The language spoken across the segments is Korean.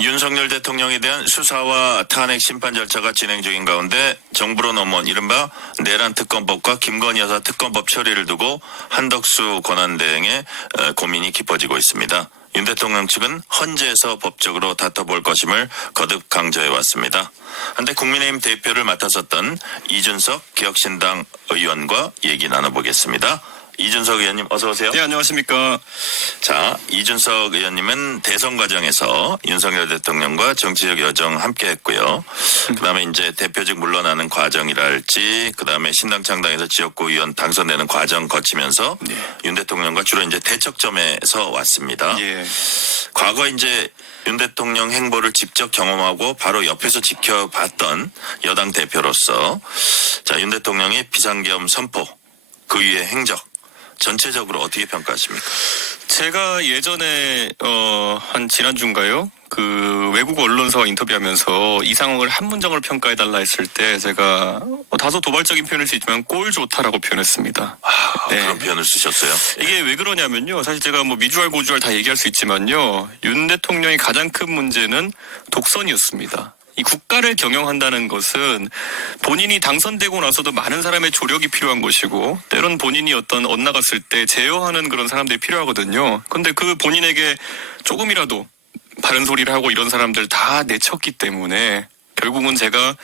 윤석열 대통령에 대한 수사와 탄핵 심판 절차가 진행 중인 가운데 정부로 넘어온 이른바 내란 특검법과 김건희 여사 특검법 처리를 두고 한덕수 권한대행의 고민이 깊어지고 있습니다. 윤 대통령 측은 헌재에서 법적으로 다퉈볼 것임을 거듭 강조해 왔습니다. 한데 국민의힘 대표를 맡았었던 이준석 기억신당 의원과 얘기 나눠보겠습니다. 이준석 의원님 어서 오세요. 네, 안녕하십니까. 자, 이준석 의원님은 대선 과정에서 윤석열 대통령과 정치적 여정 함께 했고요. 그다음에 이제 대표직 물러나는 과정이랄지 그다음에 신당 창당에서 지역구 의원 당선되는 과정 거치면서 윤 대통령과 주로 이제 대척점에서 왔습니다. 예. 과거 이제 윤 대통령 행보를 직접 경험하고 바로 옆에서 지켜봤던 여당 대표로서 자, 윤 대통령의 비상계엄 선포, 그 위의 행적 전체적으로 어떻게 평가하십니까? 제가 예전에 한 지난주인가요? 그 외국 언론사와 인터뷰하면서 이 상황을 한 문장으로 평가해달라 했을 때 제가 다소 도발적인 표현일 수 있지만 꼴 좋다라고 표현했습니다. 네. 그런 표현을 쓰셨어요? 이게 왜 그러냐면요. 사실 제가 뭐 미주알 고주알 다 얘기할 수 있지만요. 윤 대통령의 가장 큰 문제는 독선이었습니다. 이 국가를 경영한다는 것은 본인이 당선되고 나서도 많은 사람의 조력이 필요한 것이고 때론 본인이 어떤 엇나갔을 때 제어하는 그런 사람들이 필요하거든요. 근데 그 본인에게 조금이라도 바른 소리를 하고 이런 사람들 다 내쳤기 때문에 결국은 제가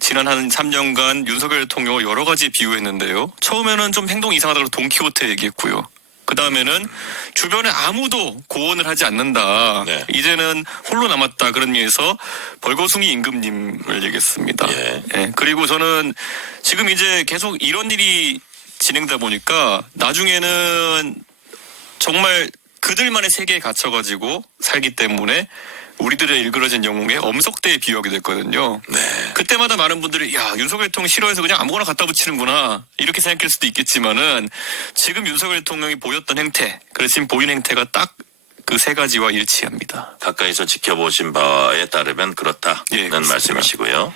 지난 한 3년간 윤석열 대통령을 여러 가지 비유했는데요. 처음에는 좀 행동이 이상하다고 돈키호테 얘기했고요. 그 다음에는 주변에 아무도 고언을 하지 않는다. 네. 이제는 홀로 남았다. 그런 의미에서 벌거숭이 임금님을 얘기했습니다. 예. 예. 그리고 저는 지금 이제 계속 이런 일이 진행되다 보니까 나중에는 정말 그들만의 세계에 갇혀가지고 살기 때문에 우리들의 일그러진 영웅의 엄석대에 비유하게 됐거든요. 네. 그때마다 많은 분들이 야 윤석열 대통령 싫어해서 그냥 아무거나 갖다 붙이는구나 이렇게 생각할 수도 있겠지만은 지금 윤석열 대통령이 보였던 행태 그래서 지금 보이는 행태가 딱 그 세 가지와 일치합니다. 가까이서 지켜보신 바에 따르면 그렇다는 예, 그렇습니다. 말씀이시고요.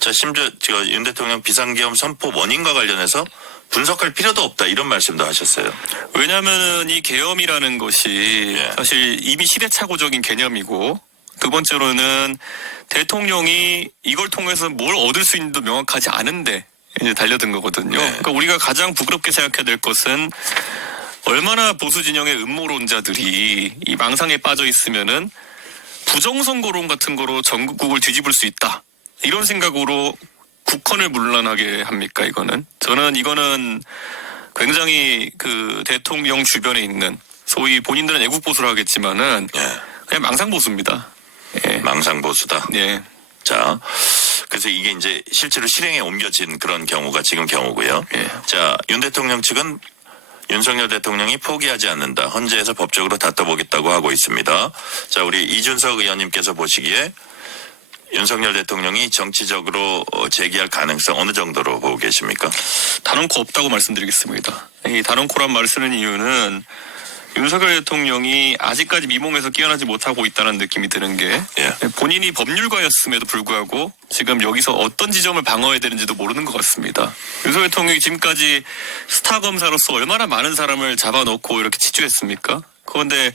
자, 심지어 윤 대통령 비상계엄 선포 원인과 관련해서 분석할 필요도 없다 이런 말씀도 하셨어요. 왜냐하면 이 계엄이라는 것이 예. 사실 이미 시대착오적인 개념이고 두 번째로는 대통령이 이걸 통해서 뭘 얻을 수 있는지도 명확하지 않은데 이제 달려든 거거든요. 네. 그러니까 우리가 가장 부끄럽게 생각해야 될 것은 얼마나 보수 진영의 음모론자들이 이 망상에 빠져 있으면은 부정선거론 같은 거로 전국을 뒤집을 수 있다. 이런 생각으로 국헌을 문란하게 합니까, 이거는? 저는 이거는 굉장히 그 대통령 주변에 있는 소위 본인들은 애국보수를 하겠지만은 예. 그냥 망상보수입니다. 예. 망상보수다. 예. 자, 그래서 이게 이제 실제로 실행에 옮겨진 그런 경우가 지금 경우고요. 예. 자, 윤 대통령 측은 윤석열 대통령이 포기하지 않는다. 헌재에서 법적으로 다퉈보겠다고 하고 있습니다. 자, 우리 이준석 의원님께서 보시기에 윤석열 대통령이 정치적으로 제기할 가능성 어느 정도로 보고 계십니까? 단언코 없다고 말씀드리겠습니다. 이 단언코란 말을 쓰는 이유는 윤석열 대통령이 아직까지 미몽에서 깨어나지 못하고 있다는 느낌이 드는 게 예. 본인이 법률가였음에도 불구하고 지금 여기서 어떤 지점을 방어해야 되는지도 모르는 것 같습니다. 윤석열 대통령이 지금까지 스타 검사로서 얼마나 많은 사람을 잡아놓고 이렇게 치주했습니까? 그런데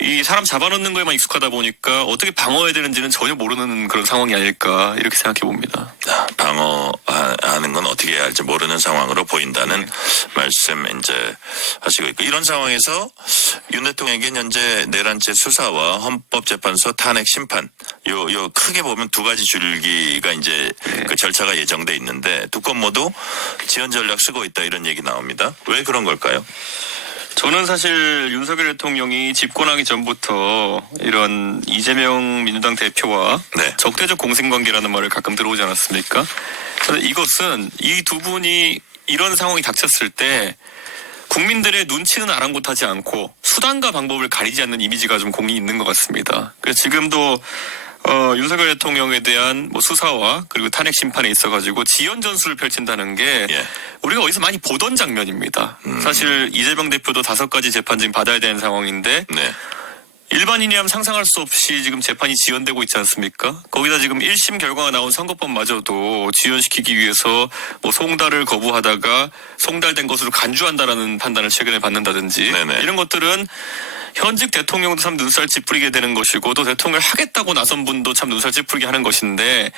이 사람 잡아놓는 거에만 익숙하다 보니까 어떻게 방어해야 되는지는 전혀 모르는 그런 상황이 아닐까 이렇게 생각해 봅니다. 방어하는 건 어떻게 해야 할지 모르는 상황으로 보인다는 말씀 이제 하시고 있고 이런 상황에서 윤 대통령에게 현재 내란죄 수사와 헌법재판소 탄핵 심판 요 크게 보면 두 가지 줄기가 이제 그 절차가 예정돼 있는데 두 건 모두 지연 전략 쓰고 있다 이런 얘기 나옵니다. 왜 그런 걸까요? 저는 사실 윤석열 대통령이 집권하기 전부터 이런 이재명 민주당 대표와 네. 적대적 공생관계라는 말을 가끔 들어오지 않았습니까? 그런데 이것은 이 두 분이 이런 상황이 닥쳤을 때 국민들의 눈치는 아랑곳하지 않고 수단과 방법을 가리지 않는 이미지가 좀 공이 있는 것 같습니다. 그래서 지금도 윤석열 대통령에 대한 뭐 수사와 그리고 탄핵 심판에 있어가지고 지연 전술을 펼친다는 게 예. 우리가 어디서 많이 보던 장면입니다. 사실 이재명 대표도 5가지 재판 지금 받아야 되는 상황인데 네. 일반인이라면 상상할 수 없이 지금 재판이 지연되고 있지 않습니까? 거기다 지금 1심 결과가 나온 선거법마저도 지연시키기 위해서 뭐 송달을 거부하다가 송달된 것으로 간주한다라는 판단을 최근에 받는다든지 네네. 이런 것들은 현직 대통령도 참 눈살 찌푸리게 되는 것이고 또 대통령을 하겠다고 나선 분도 참 눈살 찌푸리게 하는 것인데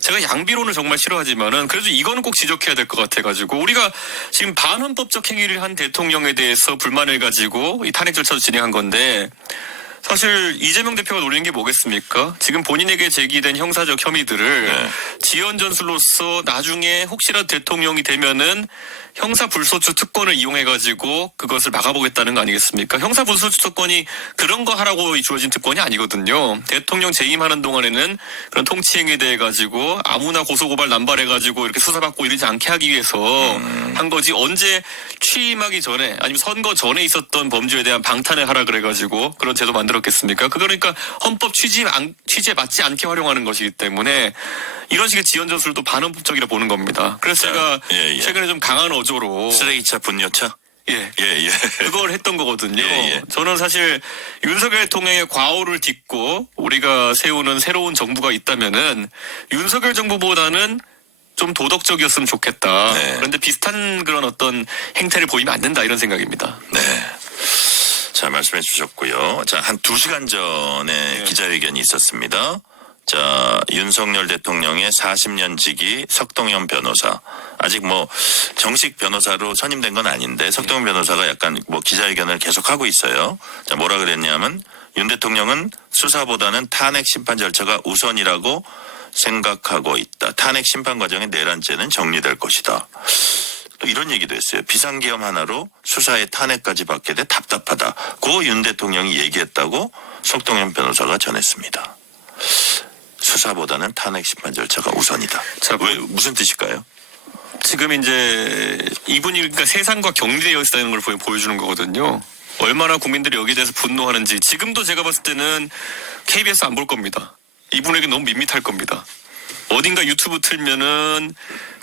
제가 양비론을 정말 싫어하지만은 그래도 이거는 꼭 지적해야 될 것 같아가지고 우리가 지금 반헌법적 행위를 한 대통령에 대해서 불만을 가지고 이 탄핵 절차도 진행한 건데 사실 이재명 대표가 노리는 게 뭐겠습니까? 지금 본인에게 제기된 형사적 혐의들을 네. 지연 전술로서 나중에 혹시라도 대통령이 되면은 형사 불소추 특권을 이용해가지고 그것을 막아보겠다는 거 아니겠습니까? 형사 불소추 특권이 그런 거 하라고 주어진 특권이 아니거든요. 대통령 재임하는 동안에는 그런 통치행위에 대해 가지고 아무나 고소고발 남발해가지고 이렇게 수사받고 이러지 않게 하기 위해서 한 거지 언제 취임하기 전에 아니면 선거 전에 있었던 범죄에 대한 방탄을 하라 그래가지고 그런 제도 만들었겠습니까? 그러니까 헌법 취지에 맞지 않게 활용하는 것이기 때문에 이런 식의 지연 전술도 반헌법적이라 보는 겁니다. 그래서 제가 예. 최근에 좀 강한 어조로 쓰레기차 분뇨차? 예. 예. 그걸 했던 거거든요. 예. 저는 사실 윤석열 대통령의 과오를 딛고 우리가 세우는 새로운 정부가 있다면은 윤석열 정부보다는 좀 도덕적이었으면 좋겠다. 네. 그런데 비슷한 그런 어떤 행태를 보이면 안 된다 이런 생각입니다. 네. 자, 말씀해 주셨고요. 자, 한 2시간 전에 네. 기자회견이 있었습니다. 자, 윤석열 대통령의 40년 지기 석동현 변호사. 아직 뭐 정식 변호사로 선임된 건 아닌데 석동현 변호사가 약간 뭐 기자회견을 계속하고 있어요. 자, 뭐라 그랬냐면 윤 대통령은 수사보다는 탄핵 심판 절차가 우선이라고 생각하고 있다. 탄핵 심판 과정의 내란죄는 정리될 것이다. 또 이런 얘기도 했어요. 비상계엄 하나로 수사의 탄핵까지 받게 돼 답답하다. 고 윤 대통령이 얘기했다고 석동현 변호사가 전했습니다. 수사보다는 탄핵 심판 절차가 우선이다. 자, 왜 무슨 뜻일까요? 지금 이제 이분이 그러니까 세상과 격리되어 있다는 걸 보여주는 거거든요. 얼마나 국민들이 여기에 대해서 분노하는지 지금도 제가 봤을 때는 KBS 안 볼 겁니다. 이분에게 너무 밋밋할 겁니다. 어딘가 유튜브 틀면은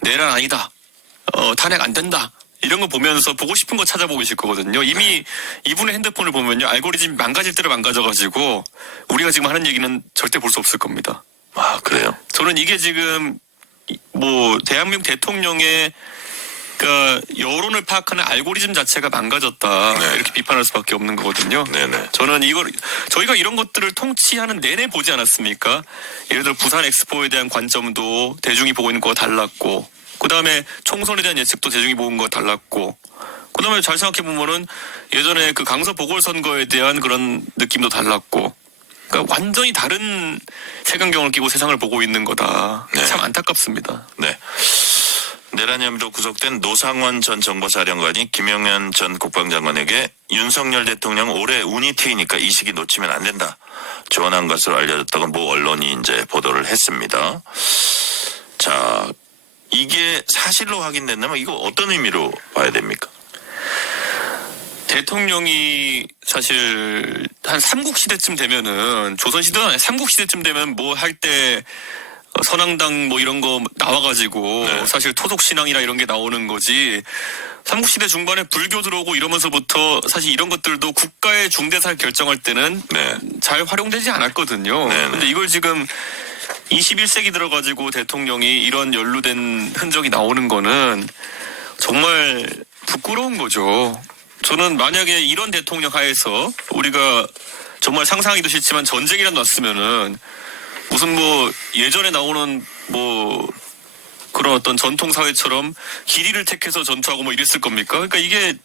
내란 아니다. 탄핵 안 된다. 이런 거 보면서 보고 싶은 거 찾아보고 계실 거거든요. 이미 이분의 핸드폰을 보면요. 알고리즘이 망가질 대로 망가져가지고 우리가 지금 하는 얘기는 절대 볼 수 없을 겁니다. 아, 그래요? 저는 이게 지금 뭐 대한민국 대통령의 그러니까 여론을 파악하는 알고리즘 자체가 망가졌다. 네. 이렇게 비판할 수밖에 없는 거거든요. 네네. 저는 이걸 저희가 이런 것들을 통치하는 내내 보지 않았습니까? 예를 들어 부산 엑스포에 대한 관점도 대중이 보고 있는 거와 달랐고 그다음에 총선에 대한 예측도 대중이 보는 거와 달랐고 그다음에 잘 생각해 보면은 예전에 그 강서 보궐선거에 대한 그런 느낌도 달랐고 그러니까 완전히 다른 색안경을 끼고 세상을 보고 있는 거다. 네. 참 안타깝습니다. 네. 내란 혐의로 구속된 노상원 전 정보사령관이 김용현 전 국방장관에게 윤석열 대통령 올해 운이 트이니까 이 시기 놓치면 안 된다. 조언한 것으로 알려졌다고 모 언론이 이제 보도를 했습니다. 자, 이게 사실로 확인된다면 이거 어떤 의미로 봐야 됩니까? 대통령이 사실 한 삼국시대쯤 되면은 조선시대 삼국시대쯤 되면 뭐 할 때 선앙당 뭐 이런 거 나와가지고 네. 사실 토속신앙이나 이런 게 나오는 거지 삼국시대 중반에 불교 들어오고 이러면서부터 사실 이런 것들도 국가의 중대사를 결정할 때는 네. 잘 활용되지 않았거든요. 네, 네. 근데 이걸 지금 21세기 들어가지고 대통령이 이런 연루된 흔적이 나오는 거는 정말 부끄러운 거죠. 저는 만약에 이런 대통령 하에서 우리가 정말 상상하기도 싫지만 전쟁이라도 났으면은 무슨 뭐 예전에 나오는 뭐 그런 어떤 전통 사회처럼 길이를 택해서 전투하고 뭐 이랬을 겁니까? 그러니까 이게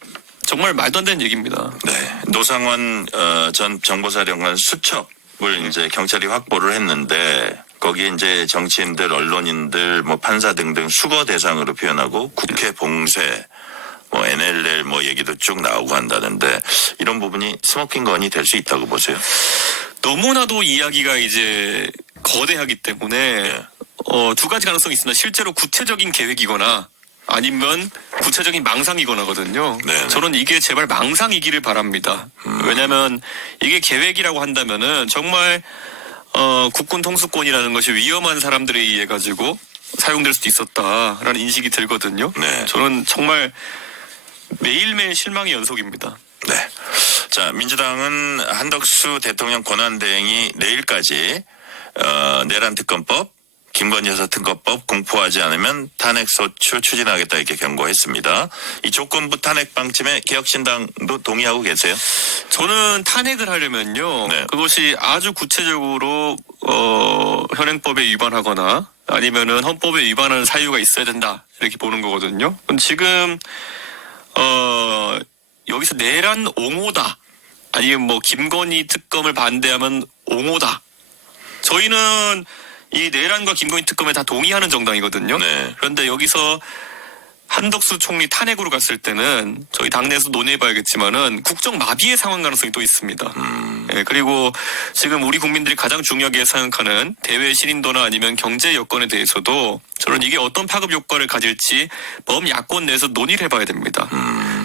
정말 말도 안 되는 얘기입니다. 네. 노상원 전 정보사령관 수첩을 이제 경찰이 확보를 했는데 거기에 이제 정치인들, 언론인들, 뭐 판사 등등 수거 대상으로 표현하고 국회 봉쇄, 뭐 NLL 뭐 얘기도 쭉 나오고 한다는데 이런 부분이 스모킹 건이 될 수 있다고 보세요? 너무나도 이야기가 이제 거대하기 때문에 네. 두 가지 가능성이 있습니다. 실제로 구체적인 계획이거나 아니면 구체적인 망상이거나거든요. 네. 저는 이게 제발 망상이기를 바랍니다. 왜냐하면 이게 계획이라고 한다면은 정말 국군 통수권이라는 것이 위험한 사람들에 의해 가지고 사용될 수도 있었다라는 인식이 들거든요. 네. 저는 정말 매일매일 실망의 연속입니다. 네. 자, 민주당은 한덕수 대통령 권한대행이 내일까지 내란 특검법, 김건희 여사 특검법 공포하지 않으면 탄핵 소추 추진하겠다 이렇게 경고했습니다. 이 조건부 탄핵 방침에 개혁신당도 동의하고 계세요? 저는 탄핵을 하려면요. 네. 그것이 아주 구체적으로 현행법에 위반하거나 아니면은 헌법에 위반하는 사유가 있어야 된다 이렇게 보는 거거든요. 근데 지금 여기서 내란 옹호다 아니면 뭐 김건희 특검을 반대하면 옹호다. 저희는 이 내란과 김건희 특검에 다 동의하는 정당이거든요. 네. 그런데 여기서 한덕수 총리 탄핵으로 갔을 때는 저희 당내에서 논의해봐야겠지만은 국정 마비의 상황 가능성이 또 있습니다. 예, 그리고 지금 우리 국민들이 가장 중요하게 생각하는 대외 신인도나 아니면 경제 여건에 대해서도 저는 이게 어떤 파급 효과를 가질지 범야권 내에서 논의를 해봐야 됩니다.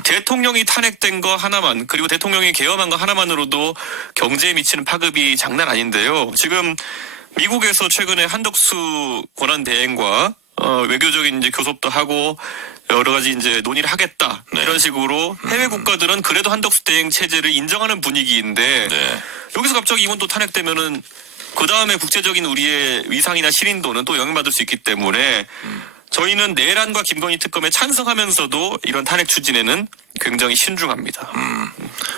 대통령이 탄핵된 거 하나만 그리고 대통령이 계엄한 거 하나만으로도 경제에 미치는 파급이 장난 아닌데요. 지금 미국에서 최근에 한덕수 권한 대행과 외교적인 이제 교섭도 하고 여러 가지 이제 논의를 하겠다 네. 이런 식으로 해외 국가들은 그래도 한덕수 대행 체제를 인정하는 분위기인데 네. 여기서 갑자기 이건 또 탄핵되면은 그 다음에 국제적인 우리의 위상이나 신인도는 또 영향받을 수 있기 때문에 저희는 내란과 김건희 특검에 찬성하면서도 이런 탄핵 추진에는 굉장히 신중합니다.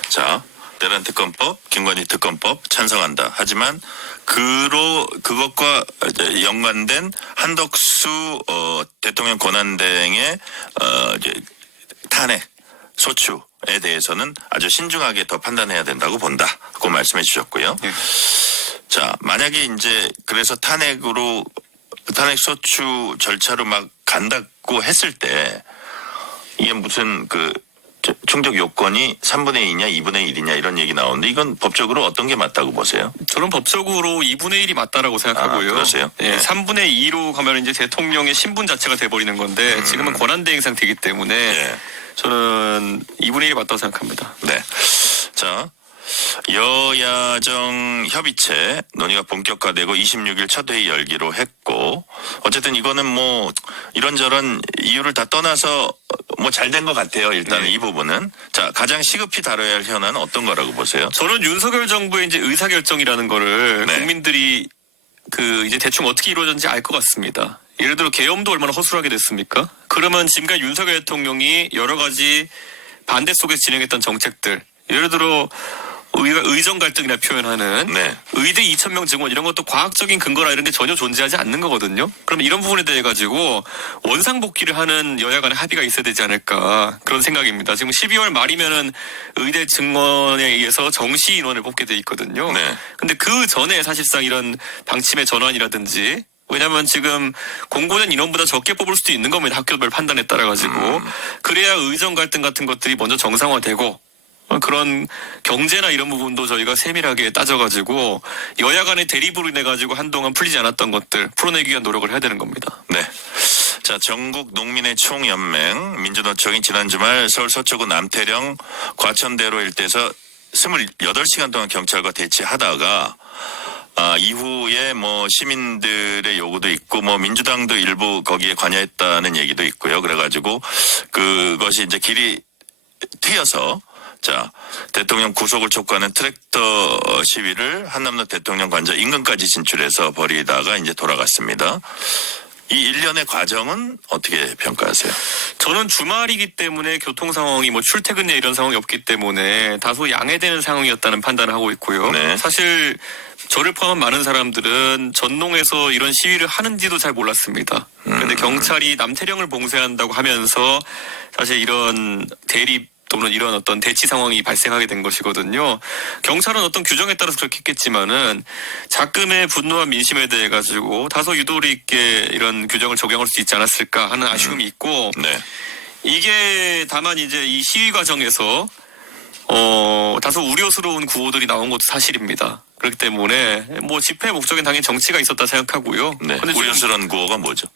자, 내란 특검법, 김건희 특검법 찬성한다. 하지만 그것과 연관된 한덕수 대통령 권한대행의 이제 탄핵 소추에 대해서는 아주 신중하게 더 판단해야 된다고 본다고 말씀해 주셨고요. 예. 자, 만약에 이제 그래서 탄핵 소추 절차로 막 간다고 했을 때 이게 무슨 충족 요건이 3분의 2냐 2분의 1이냐 이런 얘기 나오는데 이건 법적으로 어떤 게 맞다고 보세요? 저는 법적으로 2분의 1이 맞다라고 생각하고요. 그러세요? 예, 네. 3분의 2로 가면 이제 대통령의 신분 자체가 돼버리는 건데 지금은 권한대행 상태이기 때문에 네. 저는 2분의 1이 맞다고 생각합니다. 네. 자, 여야정 협의체 논의가 본격화되고 26일 첫 회의 열기로 했고 어쨌든 이거는 뭐 이런저런 이유를 다 떠나서 뭐 잘 된 것 같아요. 일단은 네. 이 부분은. 자, 가장 시급히 다뤄야 할 현안은 어떤 거라고 보세요? 저는 윤석열 정부의 이제 의사결정이라는 거를 네. 국민들이 이제 대충 어떻게 이루어졌는지 알 것 같습니다. 예를 들어 계엄도 얼마나 허술하게 됐습니까? 그러면 지금까지 윤석열 대통령이 여러 가지 반대 속에서 진행했던 정책들, 예를 들어 우리가 의정 갈등이라 표현하는 네. 의대 2,000명 증원 이런 것도 과학적인 근거라 이런 게 전혀 존재하지 않는 거거든요. 그럼 이런 부분에 대해 가지고 원상복귀를 하는 여야 간의 합의가 있어야 되지 않을까 그런 생각입니다. 지금 12월 말이면은 의대 증원에 의해서 정시 인원을 뽑게 돼 있거든요. 네. 근데 그 전에 사실상 이런 방침의 전환이라든지 왜냐하면 지금 공고된 인원보다 적게 뽑을 수도 있는 겁니다. 학교별 판단에 따라 가지고 그래야 의정 갈등 같은 것들이 먼저 정상화되고 그런 경제나 이런 부분도 저희가 세밀하게 따져가지고 여야 간의 대립으로 인해 가지고 한동안 풀리지 않았던 것들 풀어내기 위한 노력을 해야 되는 겁니다. 네. 자, 전국 농민의 총연맹 민주노총이 지난 주말 서울 서초구 남태령 과천대로 일대에서 28시간 동안 경찰과 대치하다가 이후에 뭐 시민들의 요구도 있고 뭐 민주당도 일부 거기에 관여했다는 얘기도 있고요. 그래가지고 그것이 이제 길이 트여서 자, 대통령 구속을 촉구하는 트랙터 시위를 한남로 대통령 관저 인근까지 진출해서 벌이다가 이제 돌아갔습니다. 이 일련의 과정은 어떻게 평가하세요? 저는 주말이기 때문에 교통 상황이 뭐 출퇴근에 이런 상황이 없기 때문에 다소 양해되는 상황이었다는 판단을 하고 있고요. 네. 사실 저를 포함한 많은 사람들은 전농에서 이런 시위를 하는지도 잘 몰랐습니다. 그런데 경찰이 남태령을 봉쇄한다고 하면서 사실 이런 대립 또는 이런 어떤 대치 상황이 발생하게 된 것이거든요. 경찰은 어떤 규정에 따라서 그렇게 했겠지만은 자금의 분노한 민심에 대해 가지고 다소 유도리 있게 이런 규정을 적용할 수 있지 않았을까 하는 아쉬움이 있고 네. 이게 다만 이제 이 시위 과정에서 다소 우려스러운 구호들이 나온 것도 사실입니다. 그렇기 때문에 뭐 집회 목적엔 당연히 정치가 있었다 생각하고요. 네. 근데 지금 우려스러운 구호가 뭐죠?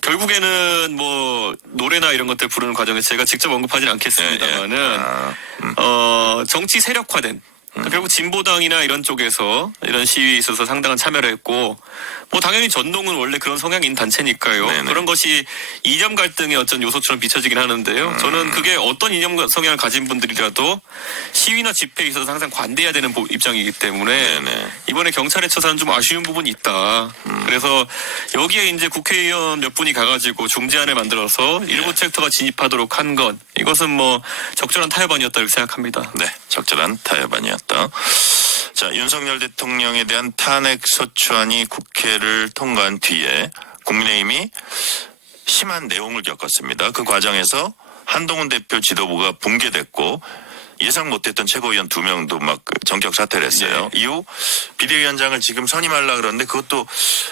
결국에는 뭐 노래나 이런 것들 부르는 과정에서 제가 직접 언급하지는 않겠습니다만은 정치 세력화된 결국 진보당이나 이런 쪽에서 이런 시위에 있어서 상당한 참여를 했고, 뭐 당연히 전동은 원래 그런 성향인 단체니까요. 네네. 그런 것이 이념 갈등의 어떤 요소처럼 비춰지긴 하는데요. 저는 그게 어떤 이념 성향을 가진 분들이라도 시위나 집회에 있어서 항상 관대해야 되는 입장이기 때문에 네네. 이번에 경찰의 처사는 좀 아쉬운 부분이 있다. 그래서 여기에 이제 국회의원 몇 분이 가가지고 중재안을 만들어서 일부 챕터가 진입하도록 한 것, 이것은 뭐 적절한 타협안이었다 이렇게 생각합니다. 네, 적절한 타협안이었다. 자, 윤석열 대통령에 대한 탄핵 소추안이 국회를 통과한 뒤에 국민의힘이 심한 내용을 겪었습니다. 그 과정에서 한동훈 대표 지도부가 붕괴됐고 예상 못했던 최고위원 2명도 막 전격 사퇴를 했어요. 이후 비대위원장을 지금 선임하려고 그러는데 그것도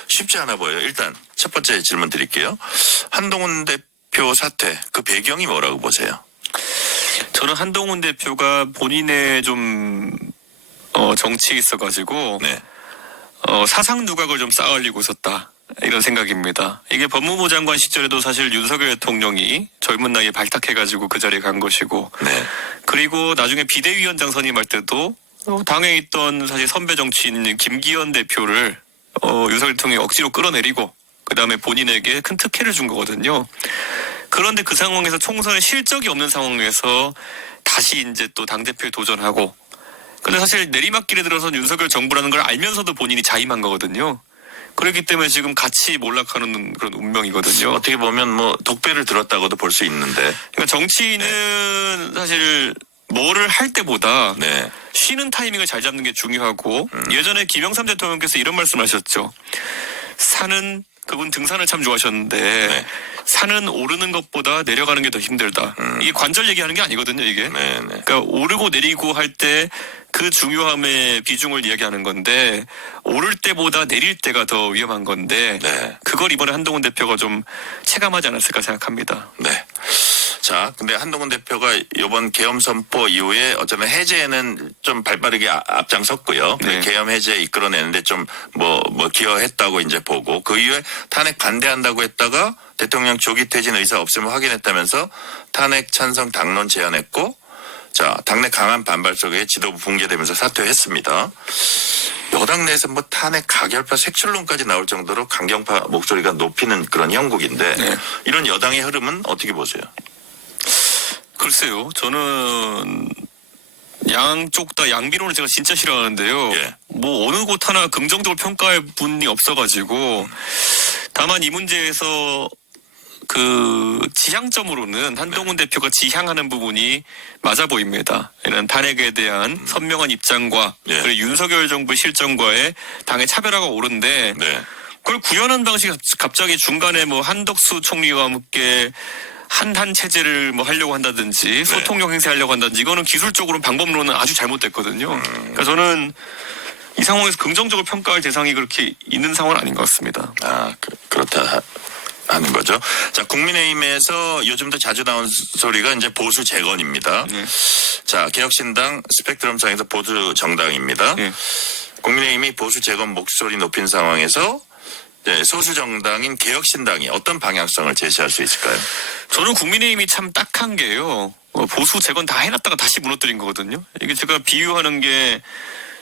쉽지 않아 보여요. 일단 첫 번째 질문 드릴게요. 한동훈 대표 사퇴, 그 배경이 뭐라고 보세요? 저는 한동훈 대표가 본인의 좀 정치에 있어가지고 네. 사상 누각을 좀 쌓아올리고 있었다. 이런 생각입니다. 이게 법무부 장관 시절에도 사실 윤석열 대통령이 젊은 나이에 발탁해가지고 그 자리에 간 것이고, 네. 그리고 나중에 비대위원장 선임할 때도 당에 있던 사실 선배 정치인 김기현 대표를 윤석열 대통령이 억지로 끌어내리고 그 다음에 본인에게 큰 특혜를 준 거거든요. 그런데 그 상황에서 총선에 실적이 없는 상황에서 다시 이제 또 당대표에 도전하고, 근데 사실 내리막길에 들어선 윤석열 정부라는 걸 알면서도 본인이 자임한 거거든요. 그렇기 때문에 지금 같이 몰락하는 그런 운명이거든요. 어떻게 보면 뭐 독배를 들었다고도 볼 수 있는데. 그러니까 정치인은 사실 뭐를 할 때보다 네. 쉬는 타이밍을 잘 잡는 게 중요하고, 예전에 김영삼 대통령께서 이런 말씀하셨죠. 산은, 그분 등산을 참 좋아하셨는데 네. 산은 오르는 것보다 내려가는 게 더 힘들다. 이게 관절 얘기하는 게 아니거든요, 이게. 네, 네. 그러니까 오르고 내리고 할 때 그 중요함의 비중을 이야기하는 건데, 오를 때보다 내릴 때가 더 위험한 건데, 네. 그걸 이번에 한동훈 대표가 좀 체감하지 않았을까 생각합니다. 네. 자, 근데 한동훈 대표가 이번 계엄 선포 이후에 어쩌면 해제에는 좀 발빠르게 앞장섰고요. 네. 계엄 해제 이끌어내는데 좀 뭐 기여했다고 이제 보고, 그 이후에 탄핵 반대한다고 했다가 대통령 조기 퇴진 의사 없음을 확인했다면서 탄핵 찬성 당론 제안했고, 자, 당내 강한 반발 속에 지도부 붕괴되면서 사퇴했습니다. 여당 내에서 뭐 탄핵 가결파 색출론까지 나올 정도로 강경파 목소리가 높이는 그런 형국인데, 네. 이런 여당의 흐름은 어떻게 보세요? 글쎄요, 저는 양쪽 다 양비론을 제가 진짜 싫어하는데요. 예. 뭐 어느 곳 하나 긍정적으로 평가할 분이 없어가지고, 다만 이 문제에서 그 지향점으로는 한동훈 대표가 지향하는 부분이 맞아 보입니다. 이런 탄핵에 대한 선명한 입장과 예. 그리고 윤석열 정부 실정과의 당의 차별화가 옳은데, 네. 그걸 구현한 방식이 갑자기 중간에 뭐 한덕수 총리와 함께 한한 체제를 뭐 하려고 한다든지 소통력 행사하려고 한다든지, 이거는 기술적으로는 방법론은 아주 잘못됐거든요. 그러니까 저는 이 상황에서 긍정적으로 평가할 대상이 그렇게 있는 상황은 아닌 것 같습니다. 아, 그렇다 하는 거죠. 자, 국민의힘에서 요즘도 자주 나온 소리가 이제 보수 재건입니다. 네. 자, 개혁신당 스펙트럼상에서 보수 정당입니다. 네. 국민의힘이 보수 재건 목소리 높인 상황에서 소수 정당인 개혁신당이 어떤 방향성을 제시할 수 있을까요? 저는 국민의힘이 참 딱한 게요. 보수 재건 다 해놨다가 다시 무너뜨린 거거든요. 이게 제가 비유하는 게,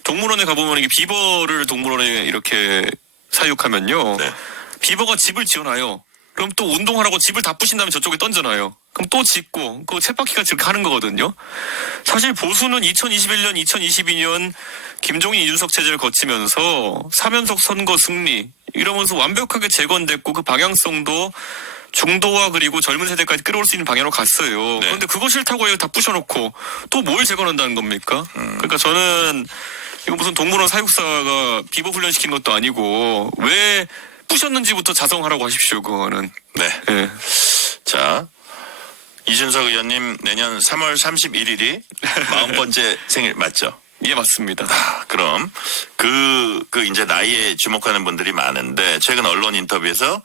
동물원에 가보면 이게 비버를 동물원에 이렇게 사육하면요. 네. 비버가 집을 지어놔요. 그럼 또 운동하라고 집을 다 부신 다음에 저쪽에 던져놔요. 그럼 또 짓고, 그 쳇바퀴가 지금 가는 거거든요. 사실 보수는 2021년, 2022년 김종인 이준석 체제를 거치면서 3연속 선거 승리, 이러면서 완벽하게 재건됐고, 그 방향성도 중도와 그리고 젊은 세대까지 끌어올 수 있는 방향으로 갔어요. 네. 그런데 그거 싫다고 해요. 다 부셔놓고 또 뭘 재건한다는 겁니까? 그러니까 저는 이거 무슨 동물원 사육사가 비버 훈련시킨 것도 아니고, 왜 부셨는지부터 자성하라고 하십시오. 그거는. 네. 예. 자, 이준석 의원님 내년 3월 31일이 40번째 생일 맞죠? 예, 맞습니다. 그럼 그 이제 나이에 주목하는 분들이 많은데, 최근 언론 인터뷰에서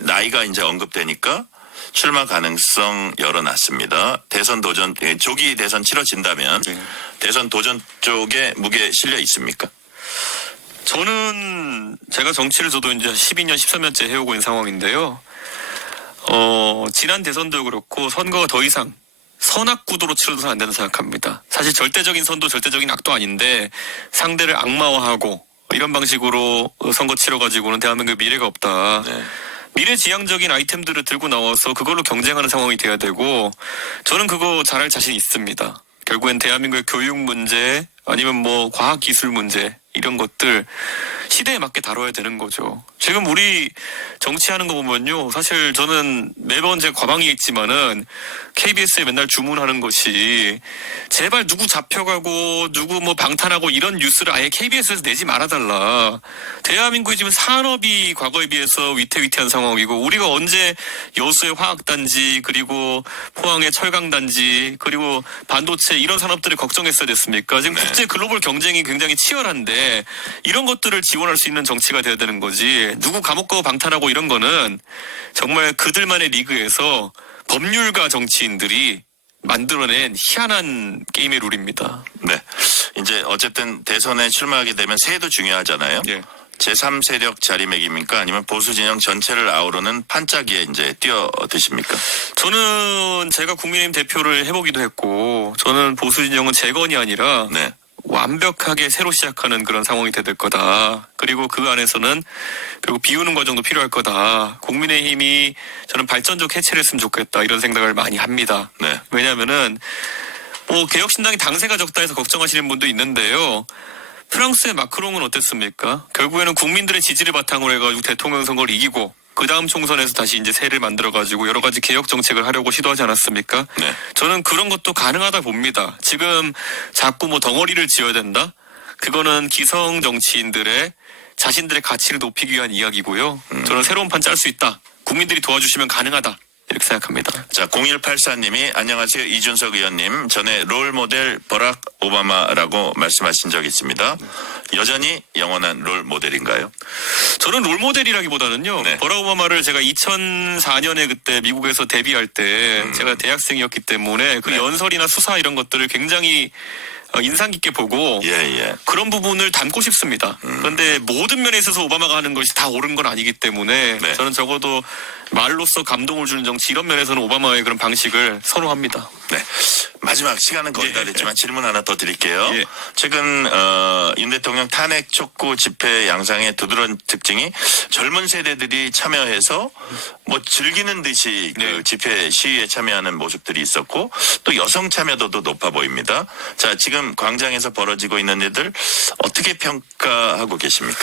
나이가 이제 언급되니까 출마 가능성 열어놨습니다. 대선 도전, 조기 대선 치러진다면 네. 대선 도전 쪽에 무게 실려 있습니까? 저는 제가 정치를 저도 이제 12년, 13년째 해오고 있는 상황인데요. 지난 대선도 그렇고 선거가 더 이상 선악구도로 치러서는 안 된다고 생각합니다. 사실 절대적인 선도 절대적인 악도 아닌데 상대를 악마화하고 이런 방식으로 선거 치러가지고는 대한민국의 미래가 없다. 네. 미래지향적인 아이템들을 들고 나와서 그걸로 경쟁하는 상황이 돼야 되고 저는 그거 잘할 자신 있습니다. 결국엔 대한민국의 교육 문제 아니면 뭐 과학기술 문제 이런 것들 시대에 맞게 다뤄야 되는 거죠. 지금 우리 정치하는 거 보면요. 사실 저는 매번 제가 과방위했지만은 KBS에 맨날 주문하는 것이 제발 누구 잡혀가고 누구 뭐 방탄하고 이런 뉴스를 아예 KBS에서 내지 말아달라. 대한민국이 지금 산업이 과거에 비해서 위태위태한 상황이고 우리가 언제 여수의 화학단지 그리고 포항의 철강단지 그리고 반도체 이런 산업들을 걱정했어야 됐습니까? 지금 네. 국제 글로벌 경쟁이 굉장히 치열한데 이런 것들을 지원할 수 있는 정치가 돼야 되는 거지. 누구 감옥 가고 방탄하고 이런 거는 정말 그들만의 리그에서 법률가 정치인들이 만들어낸 희한한 게임의 룰입니다. 네. 이제 어쨌든 대선에 출마하게 되면 새해도 중요하잖아요. 예. 제3세력 자리매김입니까? 아니면 보수 진영 전체를 아우르는 판짜기에 이제 뛰어드십니까? 저는 제가 국민의힘 대표를 해보기도 했고 저는 보수 진영은 재건이 아니라 네. 완벽하게 새로 시작하는 그런 상황이 될 거다. 그리고 그 안에서는 그리고 비우는 과정도 필요할 거다. 국민의힘이 저는 발전적 해체를 했으면 좋겠다. 이런 생각을 많이 합니다. 네. 왜냐하면은 뭐 개혁신당이 당세가 적다 해서 걱정하시는 분도 있는데요. 프랑스의 마크롱은 어땠습니까? 결국에는 국민들의 지지를 바탕으로 해가지고 대통령 선거를 이기고 그 다음 총선에서 다시 이제 새를 만들어가지고 여러 가지 개혁 정책을 하려고 시도하지 않았습니까? 네. 저는 그런 것도 가능하다 봅니다. 지금 자꾸 뭐 덩어리를 지어야 된다? 그거는 기성 정치인들의 자신들의 가치를 높이기 위한 이야기고요. 저는 새로운 판 짤 수 있다. 국민들이 도와주시면 가능하다. 이렇게 생각합니다. 자, 0184님이 안녕하세요. 이준석 의원님. 전에 롤 모델 버락 오바마라고 말씀하신 적이 있습니다. 여전히 영원한 롤 모델인가요? 저는 롤모델이라기보다는요. 네. 버락 오바마를 제가 2004년에 그때 미국에서 데뷔할 때 제가 대학생이었기 때문에 그 네. 연설이나 수사 이런 것들을 굉장히 인상 깊게 보고 예. 그런 부분을 담고 싶습니다. 그런데 모든 면에 있어서 오바마가 하는 것이 다 옳은 건 아니기 때문에 네. 저는 적어도 말로써 감동을 주는 정치 이런 면에서는 오바마의 그런 방식을 선호합니다. 네. 마지막 시간은 거의 다 됐지만 질문 하나 더 드릴게요. 예. 최근 윤 대통령 탄핵 촉구 집회 양상의 두드러진 특징이 젊은 세대들이 참여해서 뭐 즐기는 듯이 그 네. 집회 시위에 참여하는 모습들이 있었고 또 여성 참여도도 높아 보입니다. 자, 지금 광장에서 벌어지고 있는 일들 어떻게 평가하고 계십니까?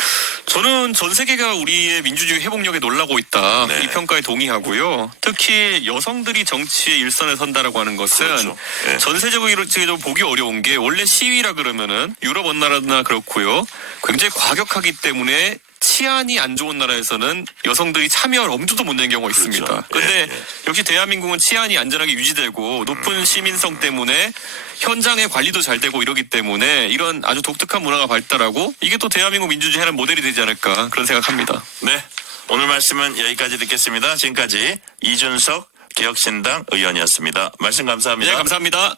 저는 전 세계가 우리의 민주주의 회복력에 놀라고 있다. 네. 이 평가에 동의하고요. 특히 여성들이 정치의 일선에 선다라고 하는 것은 그렇죠. 네. 전 세계적으로 보기 어려운 게 원래 시위라 그러면은 유럽 어느 나라나 그렇고요. 굉장히 과격하기 때문에 치안이 안 좋은 나라에서는 여성들이 참여할 엄두도 못 내는 경우가 있습니다. 그렇죠. 그런데 예. 역시 대한민국은 치안이 안전하게 유지되고 높은 시민성 때문에 현장의 관리도 잘 되고 이러기 때문에 이런 아주 독특한 문화가 발달하고 이게 또 대한민국 민주주의 하나의 모델이 되지 않을까 그런 생각합니다. 네. 오늘 말씀은 여기까지 듣겠습니다. 지금까지 이준석 개혁신당 의원이었습니다. 말씀 감사합니다. 네, 감사합니다.